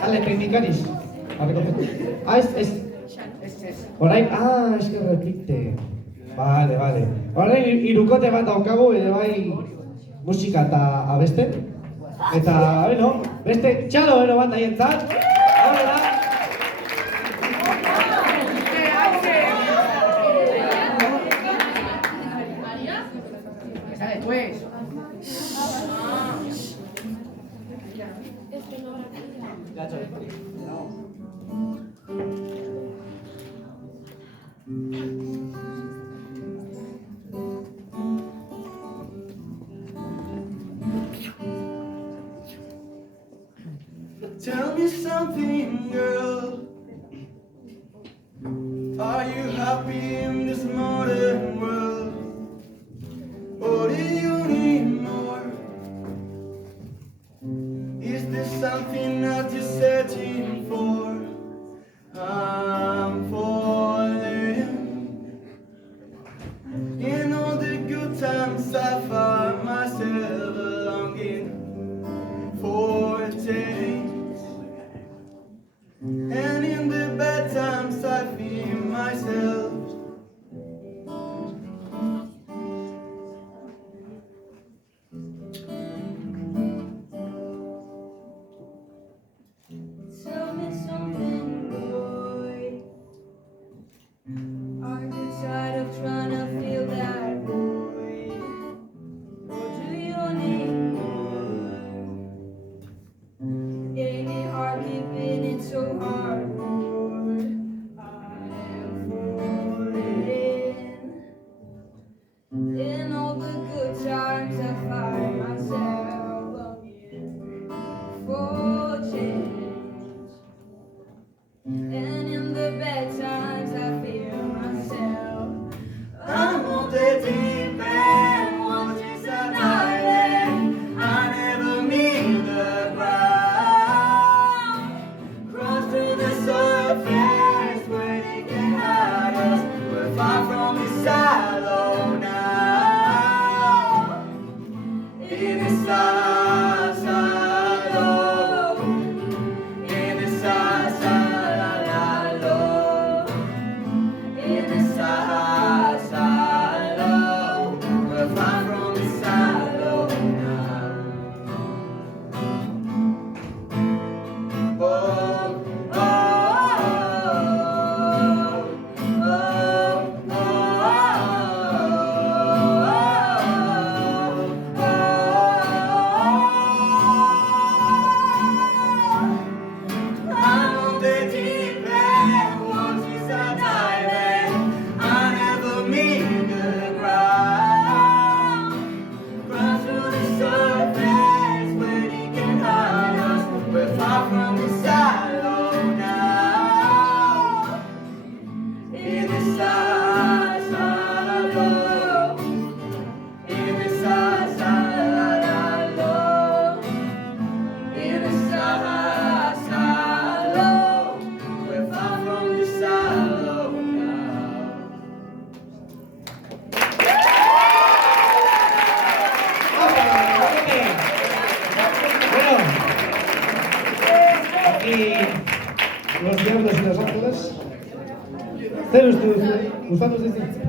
Sale teknikariz. Ez. Orain, es que repite. Vale. Orain irukote bat daukagu, ere bai musika eta abeste. Eta, bueno, beste txalo ero bat aientzat. Horrela. Pues. Tell me something, girl. Are you happy in this modern world? Or do you need more? Is there something that you're searching for? I'm falling. In all the good times I find myself longing for change, and in the bad times I feel myself. Tell me something, boy. Are you tired of trying to feel that void? Or do you need more? Ain't it hard keeping it so hardcore? I'm falling. In all the good times I find myself longing for change, and in the bad times I feel myself. I'm on the deep end, once it's an island. I never meet the ground. Cross to the surface where they can hide us. We're far from the shallow now. In the shallow, in the shallow, in the shallow. We're far from the shallow now. Oh, oh, I'm on the deep end, once it's a island. I never meet the ground. Cross to the surface where they can hide us. We're far from the shallow now. In the shallow, in the shallow, in the shallow. We're far from the shallow now. Bueno, aquí los diablos y los ángeles. Zer uste duzu? Gustatu zaizu?